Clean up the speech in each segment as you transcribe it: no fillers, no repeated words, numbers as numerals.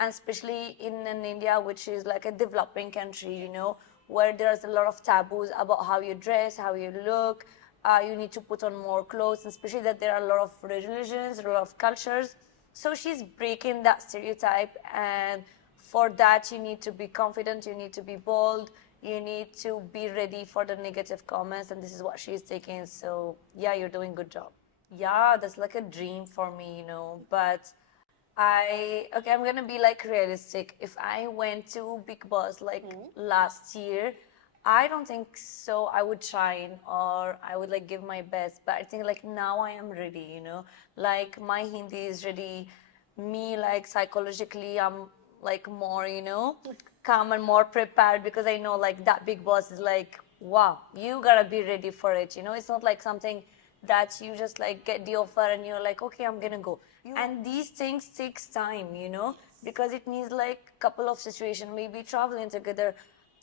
and especially in India, which is like a developing country, you know, where there's a lot of taboos about how you dress, how you look. You need to put on more clothes, and especially that there are a lot of religions, a lot of cultures. So she's breaking that stereotype, and for that you need to be confident, you need to be bold, you need to be ready for the negative comments, and this is what she's taking. So yeah, you're doing good job. Yeah, that's like a dream for me, you know, but I'm gonna be like realistic. If I went to Bigg Boss like last year, I don't think so I would shine or I would like give my best. But I think like now I am ready, you know, like my Hindi is ready. Me like psychologically, I'm like more, you know, calm and more prepared because I know like that Bigg Boss is like, wow, you gotta be ready for it, you know. It's not like something that you just like get the offer and you're like, okay, I'm gonna go. And these things takes time, you know, because it needs like a couple of situations, maybe traveling together,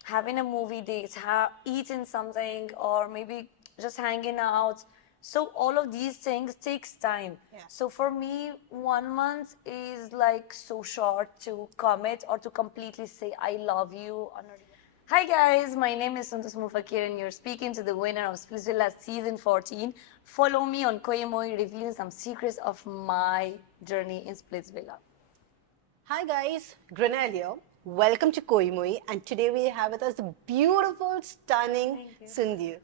having a movie date, eating something, or maybe just hanging out. So all of these things takes time. Yeah. So for me, 1 month is like so short to commit or to completely say I love you. Hi guys, my name is Soundous Moufakir and you're speaking to the winner of Splitsvilla season 14. Follow me on Koimoi, revealing some secrets of my journey in Splitsvilla. Hi guys, Granalia. Welcome to Koimoi, and today we have with us the beautiful, stunning Sundus.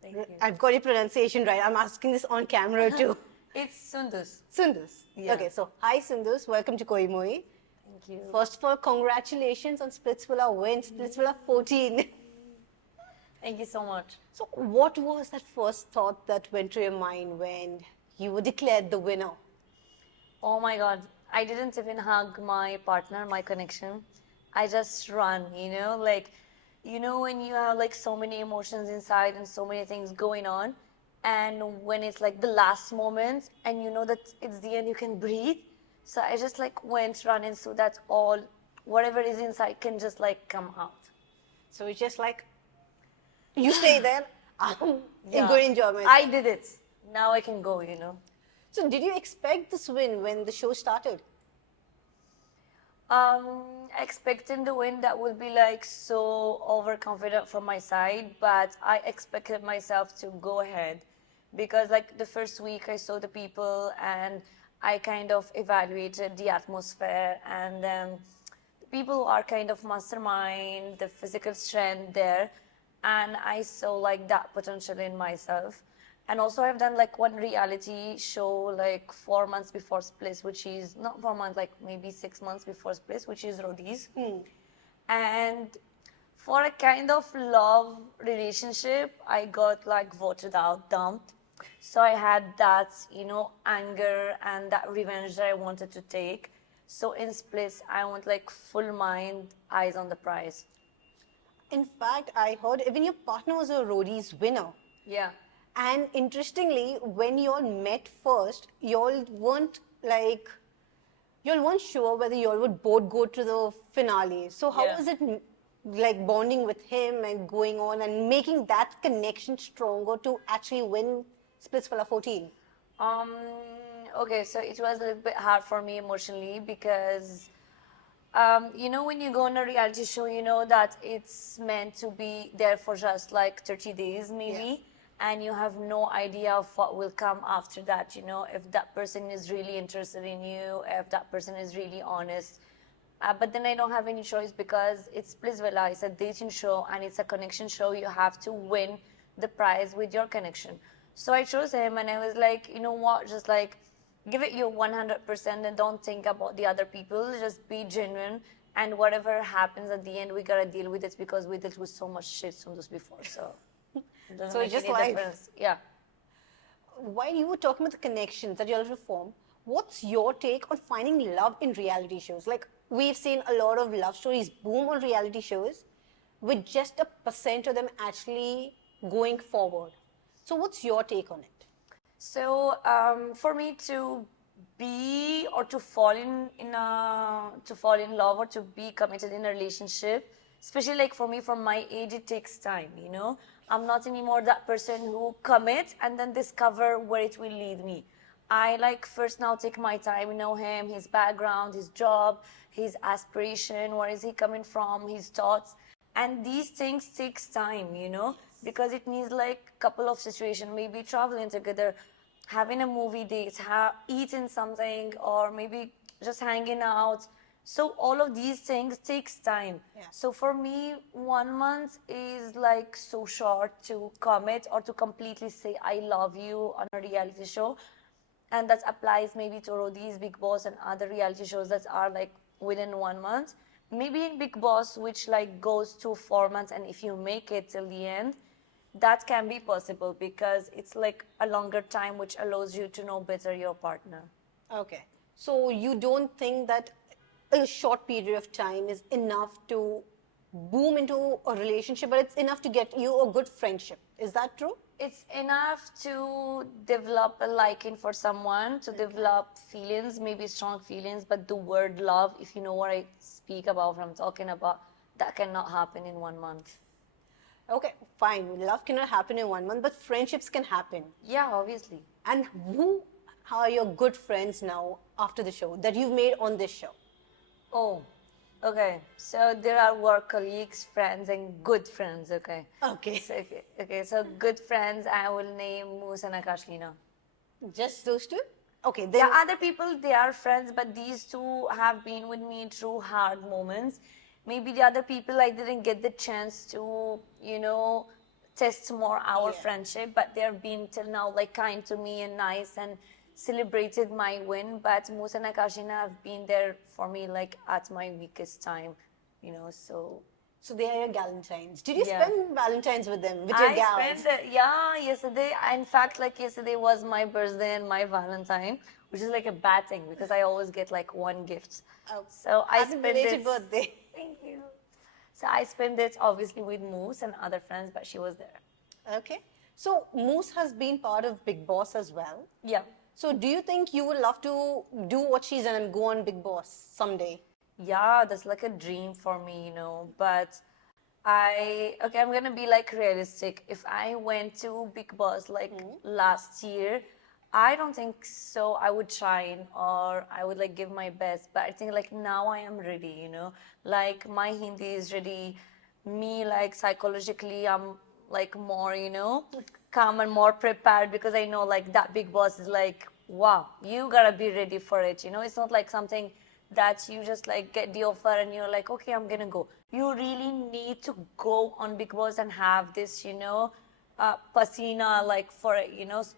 Thank you. I've got your pronunciation right. I'm asking this on camera too. It's Soundous. Soundous. Yeah. Okay, so hi Soundous, welcome to Koimoi. Thank you. First of all, congratulations on Splitsvilla win, Splitsvilla 14. Thank you so much. So what was that first thought that went through your mind when you were declared the winner? Oh my God, I didn't even hug my partner, my connection. I just run, you know, like, you know, when you have like so many emotions inside and so many things going on, and when it's like the last moment and you know that it's the end, you can breathe. So I just like went running so that all, whatever is inside can just like come out. So it's just like, you stay there, Yeah. good enjoyment. I did it. Now I can go, you know. So did you expect this win when the show started? Expecting the win, that would be like so overconfident from my side, but I expected myself to go ahead because like the first week I saw the people and I kind of evaluated the atmosphere and the people who are kind of mastermind, the physical strength there, and I saw like that potential in myself. And also I've done like one reality show like 4 months before Splits, which is not 4 months, like maybe 6 months before Splits, which is Roadies. And for a kind of love relationship, I got like voted out, dumped. So I had that, you know, anger and that revenge that I wanted to take. So in Splits, I want like full mind, eyes on the prize. In fact, I heard even your partner was a Roadies winner. Yeah. And interestingly, when you all met first, you all weren't sure whether you all would both go to the finale. So how was it like bonding with him and going on and making that connection stronger to actually win Splitsvilla 14? Okay, so it was a little bit hard for me emotionally because, you know, when you go on a reality show, you know that it's meant to be there for just like 30 days maybe. And you have no idea of what will come after that, you know, if that person is really interested in you, if that person is really honest. But then I don't have any choice because it's Splitsvilla, it's a dating show and it's a connection show. You have to win the prize with your connection. So I chose him and I was like, you know what, just like give it your 100% and don't think about the other people, just be genuine. And whatever happens at the end, we gotta deal with it because we dealt with so much shit from this before, so. So it's just like, yeah. While you were talking about the connections that you all form, what's your take on finding love in reality shows? Like, we've seen a lot of love stories boom on reality shows with just a percent of them actually going forward. So what's your take on it? So for me to be or to fall in love or to be committed in a relationship, especially like for me from my age, it takes time, you know. I'm not anymore that person who commits and then discover where it will lead me. I like first now take my time, know him, his background, his job, his aspiration, where is he coming from, his thoughts. And these things takes time, because it needs like a couple of situations, maybe traveling together, having a movie date, eating something, or maybe just hanging out. So all of these things takes time. Yeah. So for me, 1 month is like so short to commit or to completely say I love you on a reality show. And that applies maybe to Rodis, Bigg Boss, and other reality shows that are like within 1 month. Maybe in Bigg Boss, which like goes to 4 months, and if you make it till the end, that can be possible because it's like a longer time which allows you to know better your partner. Okay. So you don't think that a short period of time is enough to boom into a relationship, but it's enough to get you a good friendship. Is that true? It's enough to develop a liking for someone, to develop feelings, maybe strong feelings, but the word love, if you know what I speak about, what I'm talking about, that cannot happen in 1 month. Okay, fine. Love cannot happen in 1 month, but friendships can happen. Yeah, obviously. And who are your good friends now after the show that you've made on this show? Oh, okay. So there are work colleagues, friends, and good friends. Okay. Okay. So good friends, I will name Moose and Akashlina. Just those two? Okay, then. Yeah, other people, they are friends, but these two have been with me through hard moments. Maybe the other people, I didn't get the chance to, test more our friendship, but they have been till now like kind to me and nice and celebrated my win. But Moose and Akashina have been there for me like at my weakest time, so. So they are your Galentines. Did you Yeah. spend Valentine's with them, with your gals? I spent, yesterday. In fact, like yesterday was my birthday and my Valentine, which is like a bad thing because I always get like one gift. Oh, So I happy spent belated it. birthday. Thank you. So I spent it obviously with Moose and other friends, but she was there. Okay. So Moose has been part of Bigg Boss as well. Yeah. So do you think you would love to do what she's done and go on Bigg Boss someday? Yeah, that's like a dream for me, but I'm gonna be like realistic. If I went to Bigg Boss like last year, I don't think so I would shine or I would like give my best, but I think like now I am ready, like my Hindi is ready, me like psychologically I'm like more, calm and more prepared because I know like that Bigg Boss is like, wow, you gotta be ready for it, it's not like something that you just like get the offer and you're like, okay, I'm gonna go. You really need to go on Bigg Boss and have this, pasina like for it,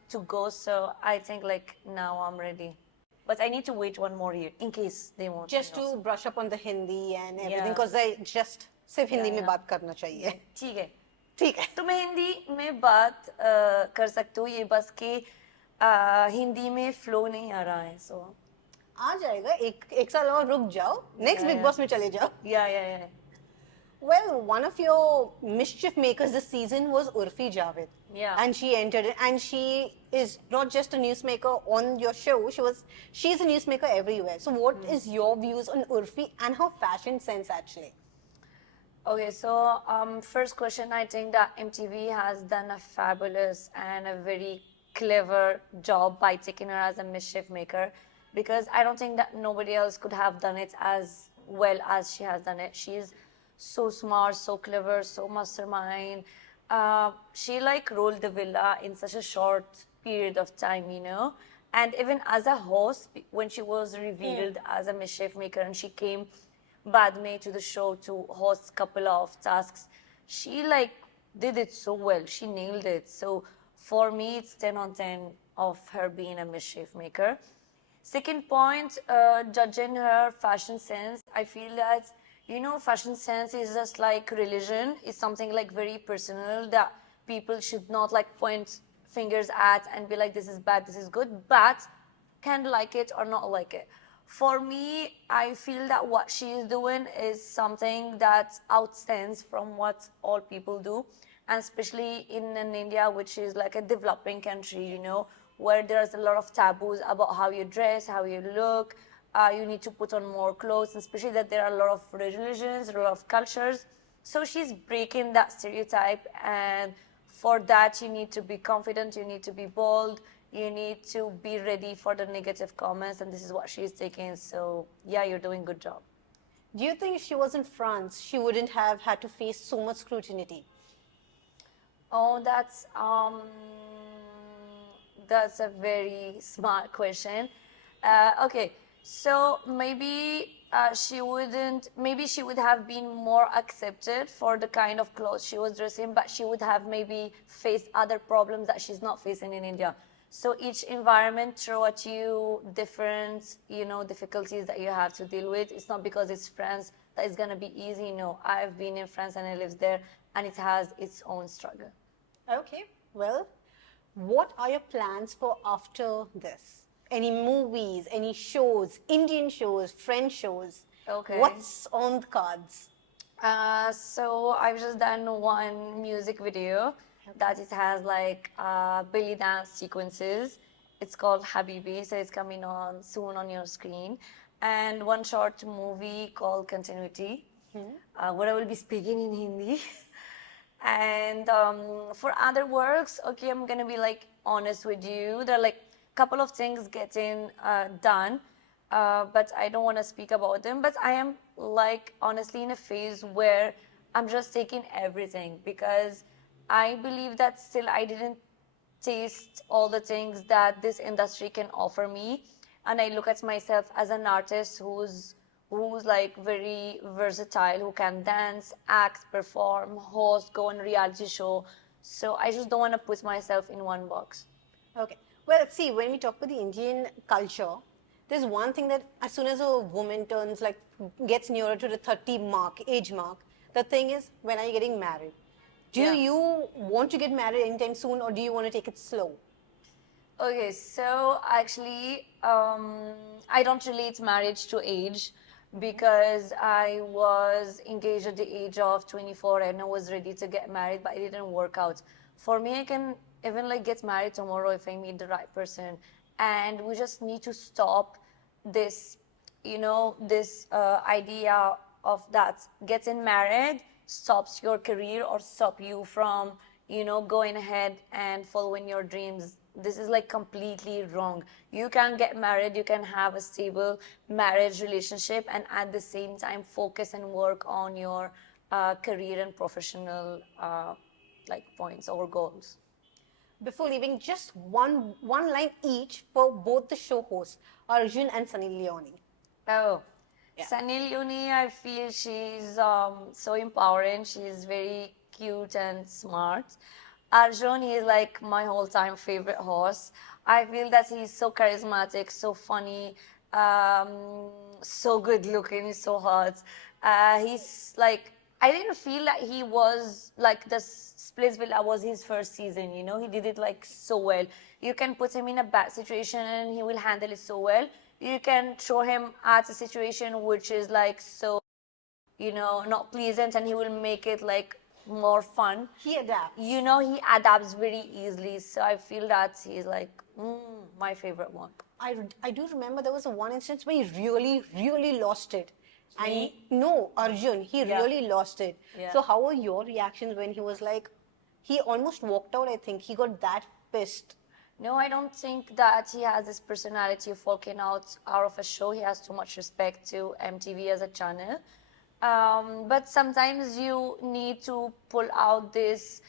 to go. So I think like now I'm ready. But I need to wait 1 more year in case they want. Just to brush up on the Hindi and everything, Yeah. because I just सिर्फ हिंदी में yeah. बात करना चाहिए. ठीक है. ठीक है. तो मैं हिंदी में बात कर सकती हूँ ये बस कि हिंदी में फ्लो नहीं आ रहा है सो आ जाएगा एक साल और रुक जाओ नेक्स्ट बिग बॉस में चले जाओ. yeah. Well, one of your mischief makers this season was Uorfi Javed. Yeah. And she entered it, and she is not just a newsmaker on your show. She's a newsmaker everywhere. So, what is your views on Uorfi and her fashion sense actually? Okay, so first question, I think that MTV has done a fabulous and a very clever job by taking her as a mischief maker because I don't think that nobody else could have done it as well as she has done it. She's so smart, so clever, so mastermind. She like rolled the villa in such a short period of time, And even as a host, when she was revealed as a mischief maker and she came Badme to the show to host a couple of tasks, she like did it so well. She nailed it. So for me, it's 10 on 10 of her being a mischief maker. Second point, judging her fashion sense, I feel that fashion sense is just like religion. It's something like very personal that people should not like point fingers at and be like, this is bad, this is good, but can like it or not like it. For me, I feel that what she is doing is something that outstands from what all people do. And especially in India, which is like a developing country, where there's a lot of taboos about how you dress, how you look, you need to put on more clothes, especially that there are a lot of religions, a lot of cultures. So she's breaking that stereotype, and for that you need to be confident, you need to be bold, you need to be ready for the negative comments, and this is what she's taking. So yeah, you're doing good job. Do you think if she was in France, she wouldn't have had to face so much scrutiny? Oh, that's a very smart question. Okay, so maybe maybe she would have been more accepted for the kind of clothes she was dressing, but she would have maybe faced other problems that she's not facing in India. So each environment throw at you different, difficulties that you have to deal with. It's not because it's France that it's gonna be easy. No, I've been in France and I lived there, and it has its own struggle. Okay, well, what are your plans for after this? Any movies, any shows, Indian shows, French shows? Okay. What's on the cards? So I've just done one music video that it has like belly dance sequences. It's called Habibi, so it's coming on soon on your screen. And one short movie called Continuity, where I will be speaking in Hindi. And for other works, okay, I'm gonna be like honest with you. There are like a couple of things getting done, but I don't want to speak about them. But I am like honestly in a phase where I'm just taking everything, because I believe that still I didn't taste all the things that this industry can offer me, and I look at myself as an artist who's like very versatile, who can dance, act, perform, host, go on reality show. So I just don't want to put myself in one box. Okay. Well, see, when we talk about the Indian culture, there's one thing that as soon as a woman gets nearer to the 30 age mark, the thing is, when are you getting married? Do you want to get married anytime soon, or do you want to take it slow? Okay, so actually, I don't relate marriage to age, because I was engaged at the age of 24 and I was ready to get married, but it didn't work out. For me, I can even like get married tomorrow if I meet the right person. And we just need to stop this, this idea of that getting married stops your career or stop you from, going ahead and following your dreams. This is like completely wrong. You can get married, you can have a stable marriage relationship, and at the same time focus and work on your career and professional points or goals. Before leaving, just one line each for both the show hosts, Arjun and Sunny Leone. Oh, Yeah. Sunny Leone, I feel she's so empowering. She's very cute and smart. Arjun, he is like my whole-time favorite horse. I feel that he's so charismatic, so funny, so good-looking, he's so hot. He's like, I didn't feel that he was like the Splitsvilla was his first season, he did it like so well. You can put him in a bad situation and he will handle it so well. You can throw him at a situation which is like so, not pleasant, and he will make it like more fun. He adapts. He adapts very easily. So I feel that he's like my favorite one. I do remember there was one instance where he really, really lost it. Me? And no, Arjun, he Yeah. really lost it. Yeah. So how were your reactions when he was like, he almost walked out, I think. He got that pissed. No, I don't think that he has this personality of walking out of a show. He has too much respect to MTV as a channel. But sometimes you need to pull out this,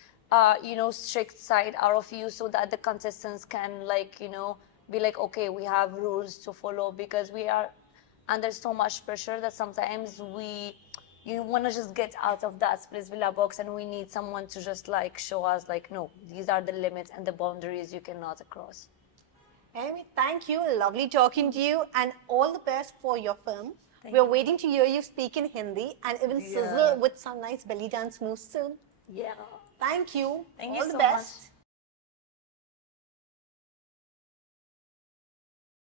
strict side out of you so that the contestants can be like, okay, we have rules to follow, because we are under so much pressure that sometimes you want to just get out of that Splitsvilla box, and we need someone to just show us no, these are the limits and the boundaries you cannot cross. Anyway, thank you. Lovely talking to you, and all the best for your film. Thank We're you. waiting to hear you speak in Hindi and even Yeah. sizzle with some nice belly dance moves soon. Yeah. Thank you. Thank all you the so best. much.